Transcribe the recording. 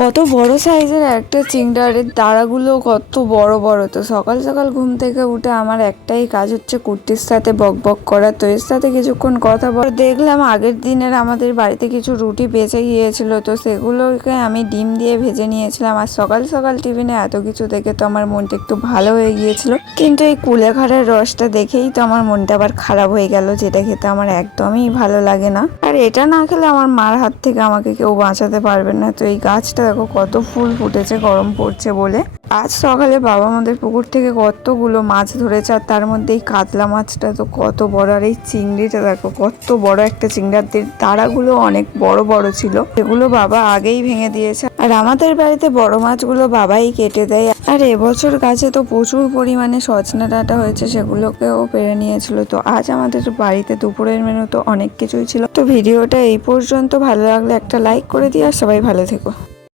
কত বড় সাইজের একটা চিংড়ারের দাঁড়াগুলো কত বড় বড়। তো সকাল সকাল ঘুম থেকে উঠে আমার একটাই কাজ হচ্ছে কুর্তির সাথে বক বক করা। তো এর সাথে কিছুক্ষণ কথা বল দেখলাম আগের দিনের আমাদের বাড়িতে কিছু রুটি বেঁচে গিয়েছিল, তো সেগুলোকে আমি ডিম দিয়ে ভেজে নিয়েছিলাম। আর সকাল সকাল টিফিনে এত কিছু দেখে তো আমার মনটা একটু ভালো হয়ে গিয়েছিল, কিন্তু এই কুলেখাড়ার রসটা দেখেই তো আমার মনটা আবার খারাপ হয়ে গেল, যেটা খেতে আমার একদমই ভালো লাগে না। আর এটা না খেলে আমার মার হাত থেকে আমাকে কেউ বাঁচাতে পারবে না। তো এই গাছটা দেখো কত ফুল ফুটেছে গরম পড়ছে বলে। আজ সকালে বাবা আমাদের পুকুর থেকে কতগুলো মাছ ধরেছে, আর তার মধ্যে এই কাতলা মাছটা তো কত বড়, আর এই চিংড়িটা দেখো কত বড় একটা চিংড়াদের দাঁড়াগুলো অনেক বড় বড় ছিল, এগুলো বাবা আগেই ভেঙে দিয়েছে। আর আমাদের বাড়িতে বড় মাছগুলো বাবাই কেটে দেয়। আর এবছর গাছে তো প্রচুর পরিমাণে সজনে ডাঁটা হয়েছে, সেগুলোকেও পেরে নিয়েছিল। তো আজ আমাদের বাড়িতে দুপুরের মেনু তো অনেক কিছুই ছিল। তো ভিডিওটা এই পর্যন্ত, ভালো লাগলে একটা লাইক করে দিও আর সবাই ভালো থেকো।